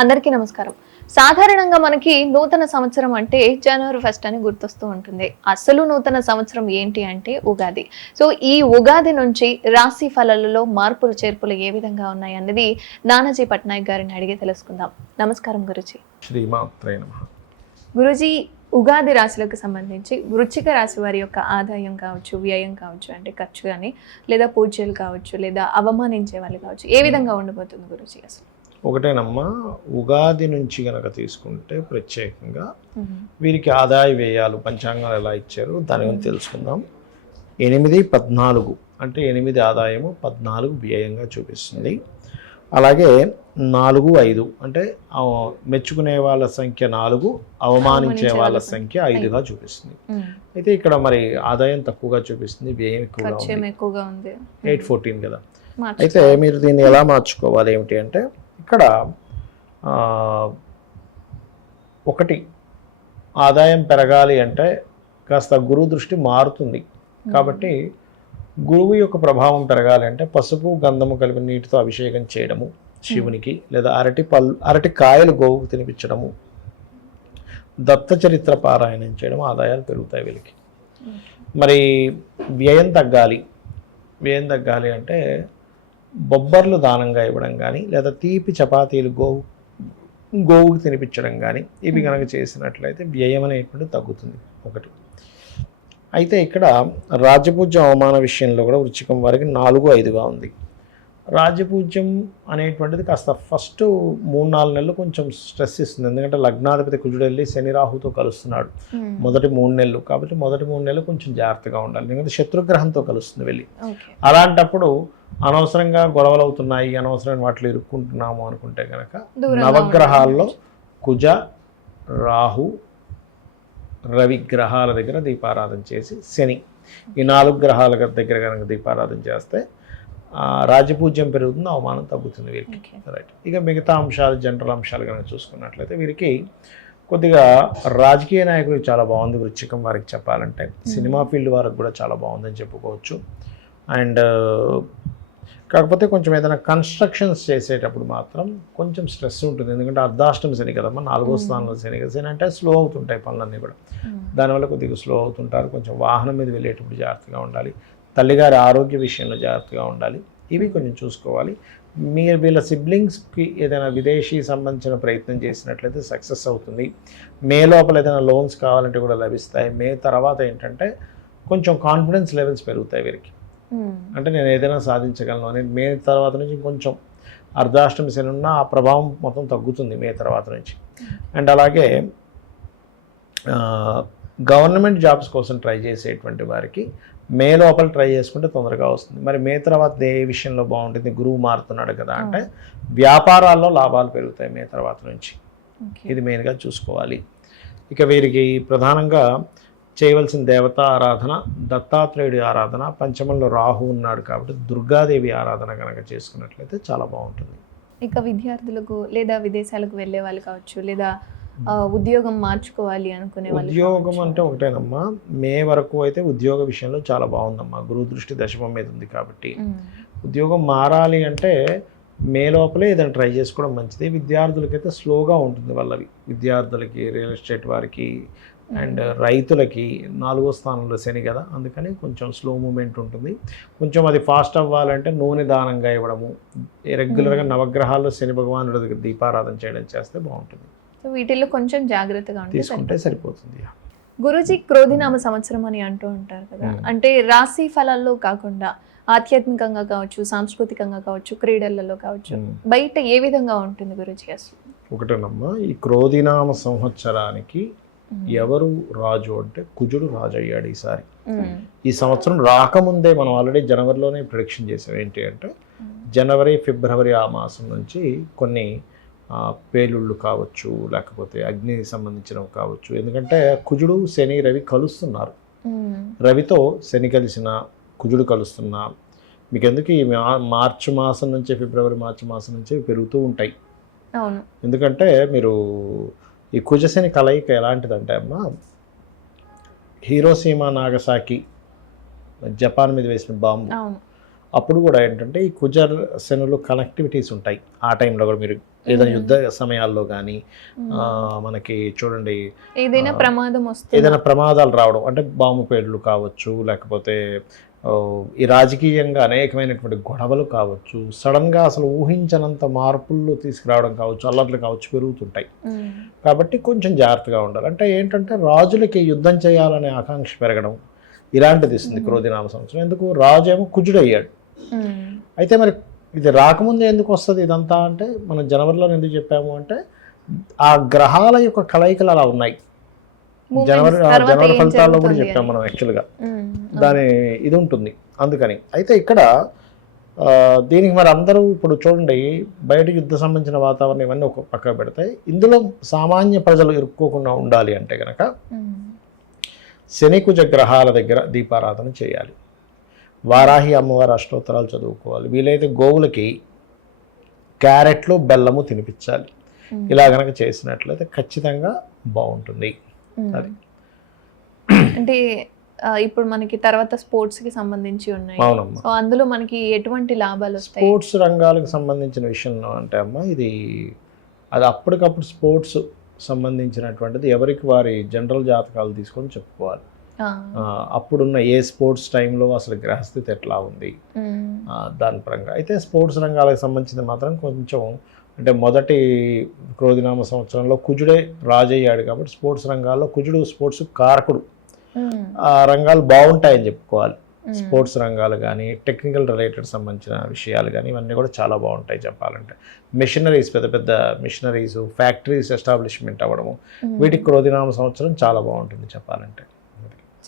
అందరికీ నమస్కారం. సాధారణంగా మనకి నూతన సంవత్సరం అంటే జనవరి 1 అని గుర్తొస్తూ ఉంటుంది. అసలు నూతన సంవత్సరం ఏంటి అంటే ఉగాది. సో ఈ ఉగాది నుంచి రాశి ఫలాలలో మార్పులు చేర్పులు ఏ విధంగా ఉన్నాయి అన్నది నానాజీ పట్నాయక్ గారిని అడిగి తెలుసుకుందాం. నమస్కారం గురుజీ. శ్రీమాత్రే నమః. గురుజీ, ఉగాది రాశులకు సంబంధించి వృశ్చిక రాశి వారి యొక్క ఆదాయం కావచ్చు, వ్యయం కావచ్చు, అంటే ఖర్చు కానీ, లేదా పూజ్యులు కావచ్చు, లేదా అవమానించే వాళ్ళు కావచ్చు, ఏ విధంగా ఉండబోతుంది గురుజీ అసలు? ఒకటేనమ్మా, ఉగాది నుంచి గనక తీసుకుంటే ప్రత్యేకంగా వీరికి ఆదాయ వ్యయాలు పంచాంగాలు ఎలా ఇచ్చారు దాని గురించి తెలుసుకుందాం. 8, 14 అంటే 8 ఆదాయము, 14 వ్యయంగా చూపిస్తుంది. అలాగే 4, 5 అంటే మెచ్చుకునే వాళ్ళ సంఖ్య 4, అవమానించే వాళ్ళ సంఖ్య 5గా చూపిస్తుంది. అయితే ఇక్కడ మరి ఆదాయం తక్కువగా చూపిస్తుంది, వ్యయం ఎక్కువగా ఉంది. 814 కదా. అయితే మీరు దీన్ని ఎలా మార్చుకోవాలి ఏమిటి అంటే, ఇక్కడ ఒకటి ఆదాయం పెరగాలి అంటే కాస్త గురువు దృష్టి మారుతుంది. కాబట్టి గురువు యొక్క ప్రభావం పెరగాలి అంటే పసుపు గంధము కలిపిన నీటితో అభిషేకం చేయడము శివునికి, లేదా అరటి కాయలు గోవుకు తినిపించడము, దత్త చరిత్ర పారాయణం చేయడం ఆదాయాలు పెరుగుతాయి వీళ్ళకి. మరి వ్యయం తగ్గాలి అంటే బొబ్బర్లు దానంగా ఇవ్వడం కానీ, లేదా తీపి చపాతీలు గోవుకి తినిపించడం కానీ, ఇవి కనుక చేసినట్లయితే వ్యయం అనేటువంటి తగ్గుతుంది ఒకటి. అయితే ఇక్కడ రాజ్యపూజ్యం అవమాన విషయంలో కూడా వృశ్చికం వారికి 4, 5గా ఉంది. రాజ్యపూజ్యం అనేటువంటిది కాస్త ఫస్ట్ 3-4 నెలలు కొంచెం స్ట్రెస్ ఇస్తుంది. ఎందుకంటే లగ్నాధిపతి కుజుడు వెళ్ళి శని రాహుతో కలుస్తున్నాడు మొదటి 3 నెలలు. కాబట్టి మొదటి 3 నెలలు కొంచెం జాగ్రత్తగా ఉండాలి, ఎందుకంటే శత్రుగ్రహంతో కలుస్తుంది వెళ్ళి. అలాంటప్పుడు అనవసరంగా గొడవలు అవుతున్నాయి, అనవసరమైన వాటిలో ఇరుక్కుంటున్నాము అనుకుంటే కనుక నవగ్రహాల్లో కుజ, రాహు, రవి గ్రహాల దగ్గర దీపారాధన చేసి, శని, ఈ 4 గ్రహాల దగ్గర కనుక దీపారాధన చేస్తే రాజ్యపూజ్యం పెరుగుతుంది, అవమానం తగ్గుతుంది వీరికి. రైట్. ఇక మిగతా అంశాలు, జనరల్ అంశాలు కనుక చూసుకున్నట్లయితే వీరికి కొద్దిగా రాజకీయ నాయకులకు చాలా బాగుంది. వృశ్చికం వారికి చెప్పాలంటే సినిమా ఫీల్డ్ వారికి కూడా చాలా బాగుందని చెప్పుకోవచ్చు. అండ్ కాకపోతే కొంచెం ఏదైనా కన్స్ట్రక్షన్స్ చేసేటప్పుడు మాత్రం కొంచెం స్ట్రెస్ ఉంటుంది. ఎందుకంటే అర్ధాష్టమ శని కదమ్మా, 4వ స్థానంలో శని కదా. శని అంటే స్లో అవుతుంటాయి పనులన్నీ కూడా, దానివల్ల కొద్దిగా స్లో అవుతుంటారు. కొంచెం వాహనం మీద వెళ్ళేటప్పుడు జాగ్రత్తగా ఉండాలి, తల్లిగారి ఆరోగ్య విషయంలో జాగ్రత్తగా ఉండాలి, ఇవి కొంచెం చూసుకోవాలి. మీరు వీళ్ళ సిబ్లింగ్స్కి ఏదైనా విదేశీ సంబంధించిన ప్రయత్నం చేసినట్లయితే సక్సెస్ అవుతుంది. మే లోపల ఏదైనా లోన్స్ కావాలంటే కూడా లభిస్తాయి. మే తర్వాత ఏంటంటే కొంచెం కాన్ఫిడెన్స్ లెవెల్స్ పెరుగుతాయి వీరికి. అంటే నేను ఏదైనా సాధించగలను అని. మే తర్వాత నుంచి కొంచెం అర్ధాష్టమి శని ఉన్న ఆ ప్రభావం మొత్తం తగ్గుతుంది మే తర్వాత నుంచి. అండ్ అలాగే గవర్నమెంట్ జాబ్స్ కోసం ట్రై చేసేటువంటి వారికి మే లోపల ట్రై చేసుకుంటే తొందరగా వస్తుంది. మరి మే తర్వాత ఏ విషయంలో బాగుంటుంది? గురువు మారుతున్నాడు కదా, అంటే వ్యాపారాల్లో లాభాలు పెరుగుతాయి మే తర్వాత నుంచి. ఇది మెయిన్గా చూసుకోవాలి. ఇక వీరికి ప్రధానంగా చేయవలసిన దేవతా ఆరాధన దత్తాత్రేయుడి ఆరాధన. పంచమంలో రాహు ఉన్నాడు కాబట్టి దుర్గాదేవి ఆరాధన కనుక చేసుకున్నట్లయితే చాలా బాగుంటుంది. ఇక విద్యార్థులకు లేదా విదేశాలకు వెళ్ళే వాళ్ళు కావచ్చు, లేదా ఉద్యోగం మార్చుకోవాలి అనుకునే వాళ్ళు. ఉద్యోగం అంటే ఒకటేనమ్మా, మే వరకు అయితే ఉద్యోగ విషయంలో చాలా బాగుందమ్మా. గురువు దృష్టి దశమం మీద ఉంది కాబట్టి ఉద్యోగం మారాలి అంటే మే లోపలే ఏదైనా ట్రై చేసుకోవడం మంచిది. విద్యార్థులకైతే స్లోగా ఉంటుంది వాళ్ళవి. విద్యార్థులకి, రియల్ ఎస్టేట్ వారికి అండ్ రైతులకి 4వ స్థానంలో శని కదా, అందుకని కొంచెం స్లో మూమెంట్ ఉంటుంది. కొంచెం అది ఫాస్ట్ అవ్వాలంటే నూనె దానంగా ఇవ్వడము, రెగ్యులర్గా నవగ్రహాల్లో శని భగవానుడి దగ్గర దీపారాధన చేయడం చేస్తే బాగుంటుంది. సో వీటిల్లో కొంచెం జాగ్రత్తగా తీసుకుంటే సరిపోతుంది. గురుజీ, క్రోధినామ సంవత్సరం అని అంటూ ఉంటారు కదా, అంటే రాశి ఫలాల్లో కాకుండా ఆధ్యాత్మికంగా కావచ్చు, సాంస్కృతికంగా కావచ్చు, క్రీడలలో కావచ్చు, బయట ఏ విధంగా ఉంటుంది గురుజీ అసలు? ఒకటేనమ్మా, ఈ క్రోధినామ సంవత్సరానికి ఎవరు రాజు అంటే కుజుడు రాజు అయ్యాడు ఈసారి. ఈ సంవత్సరం రాకముందే మనం ఆల్రెడీ జనవరిలోనే ప్రిడిక్షన్ చేసాం. ఏంటి అంటే జనవరి, ఫిబ్రవరి ఆ మాసం నుంచి కొన్ని పేలుళ్ళు కావచ్చు, లేకపోతే అగ్ని సంబంధించినవి కావచ్చు. ఎందుకంటే కుజుడు, శని, రవి కలుస్తున్నారు. రవితో శని కలిసిన, కుజుడు కలుస్తున్నా, మీకు ఎందుకు ఈ మార్చి మాసం నుంచి, ఫిబ్రవరి మార్చి మాసం నుంచి పెరుగుతూ ఉంటాయి. ఎందుకంటే మీరు ఈ కుజశని కలయిక ఎలాంటిదంటే అమ్మా, హీరోసీమా నాగసాకి జపాన్ మీద వేసిన బాంబు అప్పుడు కూడా ఏంటంటే ఈ కుజర్ శనులు కనెక్టివిటీస్ ఉంటాయి ఆ టైంలో కూడా. మీరు ఏదైనా యుద్ధ సమయాల్లో కానీ మనకి చూడండి ఏదైనా ప్రమాదం వస్తుంది, ఏదైనా ప్రమాదాలు రావడం అంటే బాంబు పేలుళ్ళు కావచ్చు, లేకపోతే ఈ రాజకీయంగా అనేకమైనటువంటి గొడవలు కావచ్చు, సడన్గా అసలు ఊహించనంత మార్పులు తీసుకురావడం కావచ్చు, అల్లర్లు కావచ్చు పెరుగుతుంటాయి. కాబట్టి కొంచెం జాగ్రత్తగా ఉండాలి. అంటే ఏంటంటే రాజులకి యుద్ధం చేయాలనే ఆకాంక్ష పెరగడం ఇలాంటిది ఇస్తుంది క్రోధినామ సంవత్సరం. ఎందుకు రాజు ఏమో కుజుడయ్యాడు. అయితే మరి ఇది రాకముందే ఎందుకు వస్తుంది ఇదంతా అంటే మనం జనవరిలో ఎందుకు చెప్పాము అంటే ఆ గ్రహాల యొక్క కలయికలు అలా ఉన్నాయి. జనవరి ఫలితాల్లో కూడా చెప్పాం మనం యాక్చువల్గా, దాని ఇది ఉంటుంది అందుకని. అయితే ఇక్కడ దీనికి మరి అందరూ ఇప్పుడు చూడండి బయట యుద్ధ సంబంధించిన వాతావరణం ఇవన్నీ ఒక పక్కకు పెడతాయి. ఇందులో సామాన్య ప్రజలు ఇరుక్కోకుండా ఉండాలి అంటే కనుక శని కుజ గ్రహాల దగ్గర దీపారాధన చేయాలి, వారాహి అమ్మవారి అష్టోత్తరాలు చదువుకోవాలి, వీలైతే గోవులకి క్యారెట్లు బెల్లము తినిపించాలి. ఇలా కనుక చేసినట్లయితే ఖచ్చితంగా బాగుంటుంది. అది అంటే ఇప్పుడు మనకి తర్వాత స్పోర్ట్స్ కి సంబంధించి ఉన్నాయి. అవునమ్మా. సో అందులో మనకి ఎటువంటి లాభాలు వస్తాయి? స్పోర్ట్స్ రంగాలకు సంబంధించిన విషయంలో అంటే అమ్మా ఇది అది అప్పటికప్పుడు స్పోర్ట్స్ సంబంధించినటువంటిది ఎవరికి వారి జనరల్ జాతకాలు తీసుకొని చెప్పుకోవాలి. అప్పుడున్న ఏ స్పోర్ట్స్ టైంలో అసలు గ్రహస్థితి ఎట్లా ఉంది దాని పరంగా. అయితే స్పోర్ట్స్ రంగాలకు సంబంధించింది మాత్రం కొంచెం అంటే మొదటి క్రోధినామ సంవత్సరంలో కుజుడే రాజయ్యాడు కాబట్టి స్పోర్ట్స్ రంగాల్లో కుజుడు స్పోర్ట్స్ కారకుడు. ఆ రంగాలు బాగుంటాయని చెప్పుకోవాలి. స్పోర్ట్స్ రంగాలు కానీ టెక్నికల్ రిలేటెడ్ సంబంధించిన విషయాలు కానీ ఇవన్నీ కూడా చాలా బాగుంటాయి చెప్పాలంటే. మిషనరీస్, పెద్ద పెద్ద మిషనరీస్, ఫ్యాక్టరీస్ ఎస్టాబ్లిష్మెంట్ అవ్వడము, వీటికి క్రోధినామ సంవత్సరం చాలా బాగుంటుంది చెప్పాలంటే.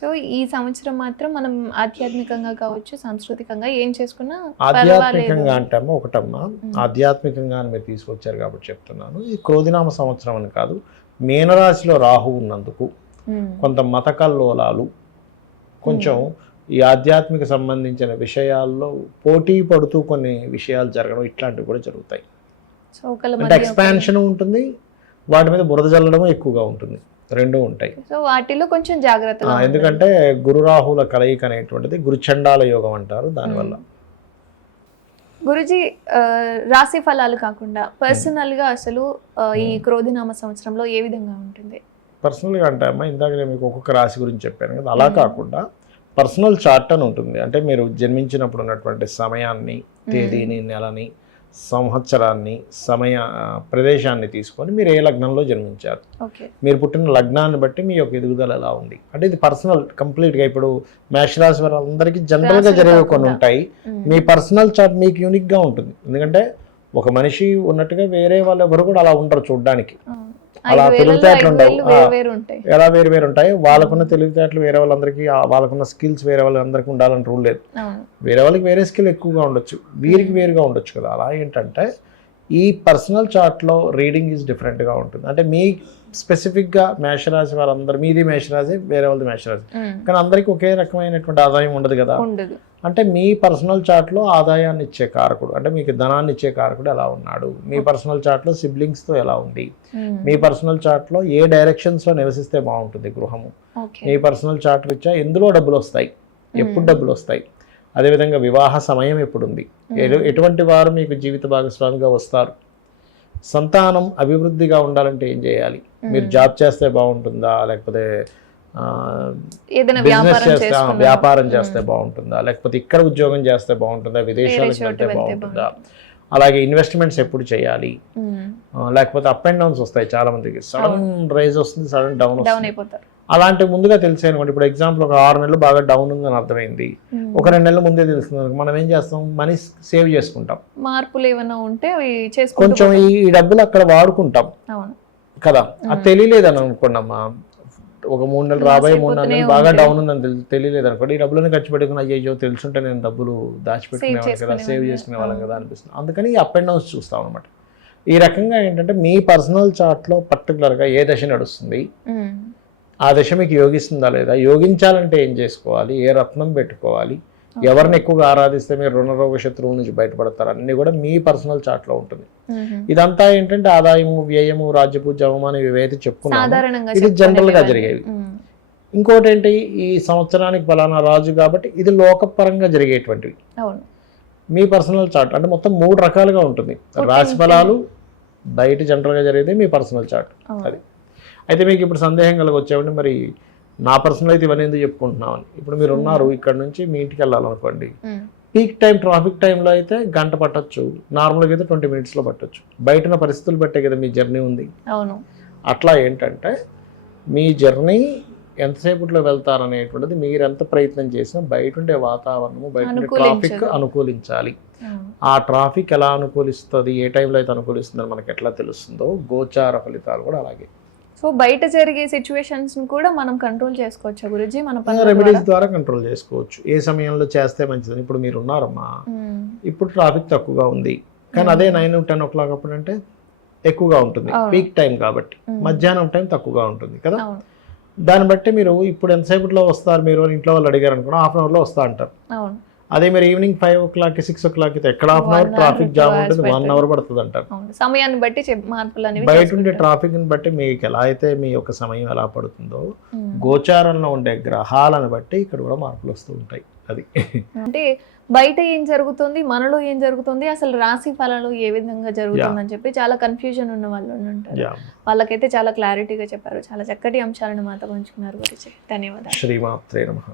సో ఈ సంవత్సరం మాత్రం మనం ఆధ్యాత్మికంగా కావచ్చు సాంస్కృతికంగా ఏం చేసుకున్నా ఆధ్యాత్మికంగా అంటామా ఒకటమ్మా, ఆధ్యాత్మికంగా మీరు తీసుకొచ్చారు కాబట్టి చెప్తున్నాను. ఈ క్రోధినామ సంవత్సరం అని కాదు, మీనరాశిలో రాహు ఉన్నందుకు కొంత మత కల్లోలాలు, కొంచెం ఈ ఆధ్యాత్మిక సంబంధించిన విషయాల్లో పోటీ పడుతూ కొన్ని విషయాలు జరగడం ఇట్లాంటివి కూడా జరుగుతాయి. అంటే ఎక్స్పాన్షన్ ఉంటుంది, వాటి మీద బురద జల్లడం ఎక్కువగా ఉంటుంది, రెండు ఉంటాయి. సో వాటిలో కొంచెం జాగ్రత్తగా, ఎందుకంటే గురు రాహుల కలయిక అనేటువంటిది గురుచండాల యోగం అంటారు. దానివల్ల గురుజీ రాశి ఫలాలు కాకుండా పర్సనల్ గా అసలు ఈ క్రోధినామ సంవత్సరంలో ఏ విధంగా ఉంటుంది? పర్సనల్గా అంటే అమ్మా ఇందాక నేను మీకు ఒక్కొక్క రాశి గురించి చెప్పాను కదా, అలా కాకుండా పర్సనల్ చార్ట్ అని ఉంటుంది. అంటే మీరు జన్మించినప్పుడు ఉన్నటువంటి సమయాన్ని, తేదీని, నెలని, సంవత్సరాన్ని, ప్రదేశాన్ని తీసుకొని మీరు ఏ లగ్నంలో జన్మించారు, మీరు పుట్టిన లగ్నాన్ని బట్టి మీ యొక్క ఎదుగుదల ఎలా ఉంది అంటే ఇది పర్సనల్ కంప్లీట్గా. ఇప్పుడు మేషరాశి వారు అందరికీ జనరల్గా జరిగే కొన్ని ఉంటాయి, మీ పర్సనల్ చార్ట్ మీకు యూనిక్గా ఉంటుంది. ఎందుకంటే ఒక మనిషి ఉన్నట్టుగా వేరే వాళ్ళు ఎవరు కూడా అలా ఉండరు చూడడానికి. అలా తెలివితేటలు ఉండవు, ఎలా వేరు వేరు ఉంటాయి. వాళ్ళకున్న తెలివితేటలు వేరే వాళ్ళందరికీ, వాళ్ళకున్న స్కిల్స్ వేరే వాళ్ళందరికీ ఉండాలని రూల్ లేదు. వేరే వాళ్ళకి వేరే స్కిల్ ఎక్కువగా ఉండొచ్చు, వీరికి వేరుగా ఉండొచ్చు కదా. అలా ఏంటంటే ఈ పర్సనల్ చార్ట్లో రీడింగ్ ఈజ్ డిఫరెంట్గా ఉంటుంది. అంటే మీ స్పెసిఫిక్గా మేషరాశి వాళ్ళందరూ, మీది మేషరాశి, వేరే వాళ్ళది మేషరాశి, కానీ అందరికీ ఒకే రకమైనటువంటి ఆదాయం ఉండదు కదా. అంటే మీ పర్సనల్ చార్ట్లో ఆదాయాన్ని ఇచ్చే కారకుడు, అంటే మీకు ధనాన్ని ఇచ్చే కారకుడు ఎలా ఉన్నాడు, మీ పర్సనల్ చార్ట్లో సిబ్లింగ్స్తో ఎలా ఉంది, మీ పర్సనల్ చార్ట్లో ఏ డైరెక్షన్స్లో నివసిస్తే బాగుంటుంది గృహము, మీ పర్సనల్ చార్ట్ రీత్యా ఎందులో డబ్బులు వస్తాయి, ఎప్పుడు డబ్బులు వస్తాయి, అదేవిధంగా వివాహ సమయం ఎప్పుడుంది, ఎటువంటి వారు మీకు జీవిత భాగస్వామిగా వస్తారు, సంతానం అభివృద్ధిగా ఉండాలంటే ఏం చేయాలి, మీరు జాబ్ చేస్తే బాగుంటుందా, లేకపోతే బిజినెస్ చేస్తే, వ్యాపారం చేస్తే బాగుంటుందా, లేకపోతే ఇక్కడ ఉద్యోగం చేస్తే బాగుంటుందా, విదేశాలకు వెళ్తే బాగుంటుందా, అలాగే ఇన్వెస్ట్మెంట్స్ ఎప్పుడు చేయాలి, లేకపోతే అప్ అండ్ డౌన్స్ వస్తాయి చాలా మందికి, సడన్ రైజ్ వస్తుంది, సడన్ డౌన్ వస్తుంది. అలాంటి ముందుగా తెలిసే అనుకోండి. ఇప్పుడు ఎగ్జాంపుల్ ఒక 6 నెలలు బాగా డౌన్ ఉందని అర్థమైంది, ఒక 2 నెలల ముందే తెలుస్తుంది, మనం ఏం చేస్తాం, మనీ సేవ్ చేసుకుంటాం, మార్పులు ఏమైనా ఉంటే కొంచెం ఈ డబ్బులు అక్కడ వాడుకుంటాం కదా. అది తెలియలేదని అనుకోండమ్మా, ఒక 3 నెలలు రాబోయే 3 నెలలు బాగా డౌన్ ఉందని తెలియలేదు అనుకోండి, ఈ డబ్బులను ఖర్చు పెట్టుకుని అయ్యో తెలుసుంటే నేను డబ్బులు దాచిపెట్టుకునేవాళ్ళం కదా, సేవ్ చేసుకునే వాళ్ళం కదా అనిపిస్తుంది. అందుకని ఈ అప్ అండ్ డౌన్స్ చూస్తాం అనమాట. ఈ రకంగా ఏంటంటే మీ పర్సనల్ చార్ట్లో పర్టికులర్గా ఏ దశ నడుస్తుంది, ఆ దశ మీకు యోగిస్తుందా లేదా, యోగించాలంటే ఏం చేసుకోవాలి, ఏ రత్నం పెట్టుకోవాలి, ఎవరిని ఎక్కువగా ఆరాధిస్తే మీరు రుణరోగ శత్రువుల నుంచి బయటపడతారు, అన్నీ కూడా మీ పర్సనల్ చార్ట్లో ఉంటుంది. ఇదంతా ఏంటంటే ఆదాయము, వ్యయము, రాజ్యపూజ, అవమానం ఇవైతే చెప్పుకున్నాము, ఇది జనరల్ గా జరిగేవి. ఇంకోటి ఏంటి, ఈ సంవత్సరానికి ఫలానా రాజు కాబట్టి ఇది లోకపరంగా జరిగేటువంటివి. మీ పర్సనల్ చార్ట్ అంటే మొత్తం 3 రకాలుగా ఉంటుంది. రాశి ఫలాలు, బయట జనరల్గా జరిగేది మీ పర్సనల్ చార్ట్. అది అయితే మీకు ఇప్పుడు సందేహం వచ్చేవండి, మరి నా పర్సనల్ అయితే ఇవన్నీ ఎందుకు చెప్పుకుంటున్నామని. ఇప్పుడు మీరు ఉన్నారు, ఇక్కడ నుంచి మీ ఇంటికి వెళ్ళాలనుకోండి, పీక్ టైం ట్రాఫిక్ టైంలో అయితే గంట పట్టొచ్చు, నార్మల్గా అయితే 20 minutesలో పట్టొచ్చు. బయటన పరిస్థితులు బట్టే కదా మీ జర్నీ ఉంది. అవును. అట్లా ఏంటంటే మీ జర్నీ ఎంతసేపట్లో వెళ్తారనేటువంటిది మీరు ఎంత ప్రయత్నం చేసినా బయట ఉండే వాతావరణము, బయట ఉండే ట్రాఫిక్ అనుకూలించాలి. ఆ ట్రాఫిక్ ఎలా అనుకూలిస్తుంది, ఏ టైంలో అయితే అనుకూలిస్తుందని మనకి ఎట్లా తెలుస్తుందో గోచార ఫలితాలు కూడా అలాగే. సో బయట జరిగే సిచ్యువేషన్స్ కూడా మనం కంట్రోల్ చేసుకోవచ్చా గురుజీ? మన రెమెడీస్ ద్వారా కంట్రోల్ చేసుకోవచ్చు. ఏ సమయంలో చేస్తే మంచిదని. ఇప్పుడు మీరు ఉన్నారమ్మా, ఇప్పుడు ట్రాఫిక్ తక్కువగా ఉంది, కానీ అదే 9-10 o'clock అప్పుడు అంటే ఎక్కువగా ఉంటుంది, పీక్ టైం కాబట్టి. మధ్యాహ్నం టైం తక్కువగా ఉంటుంది కదా. దాన్ని బట్టి మీరు ఇప్పుడు ఎంతసేపట్లో వస్తారు మీరు అని ఇంట్లో వాళ్ళు అడిగారు అనుకున్నా, 1/2 hourలో వస్తా అంటారు. అదే మీరు ఈవినింగ్ 5 o'clock 6 o'clock అయితే ఎక్కడ 1/2 hour ట్రాఫిక్ జామ్ ఉంటుంది, 1 hour పడుతుంది అంటారు. సమయాన్ని బట్టి మార్పులు అనేవి బయట ఉండే ట్రాఫిక్ ని బట్టి మీకు ఎలా అయితే మీ యొక్క సమయం ఎలా పడుతుందో, గోచారంలో ఉండే గ్రహాలను బట్టి ఇక్కడ కూడా మార్పులు వస్తూ ఉంటాయి. అది అంటే బయట ఏం జరుగుతుంది, మనలో ఏం జరుగుతుంది, అసలు రాశి ఫలాలు ఏ విధంగా జరుగుతుందని చెప్పి చాలా కన్ఫ్యూజన్ ఉన్న వాళ్ళు ఉంటారు. వాళ్ళకైతే చాలా క్లారిటీగా చెప్పారు. చాలా చక్కటి అంశాలను మాతో పంచుకున్నారు గురించి. ధన్యవాదాలు. శ్రీమాత్రే నమః.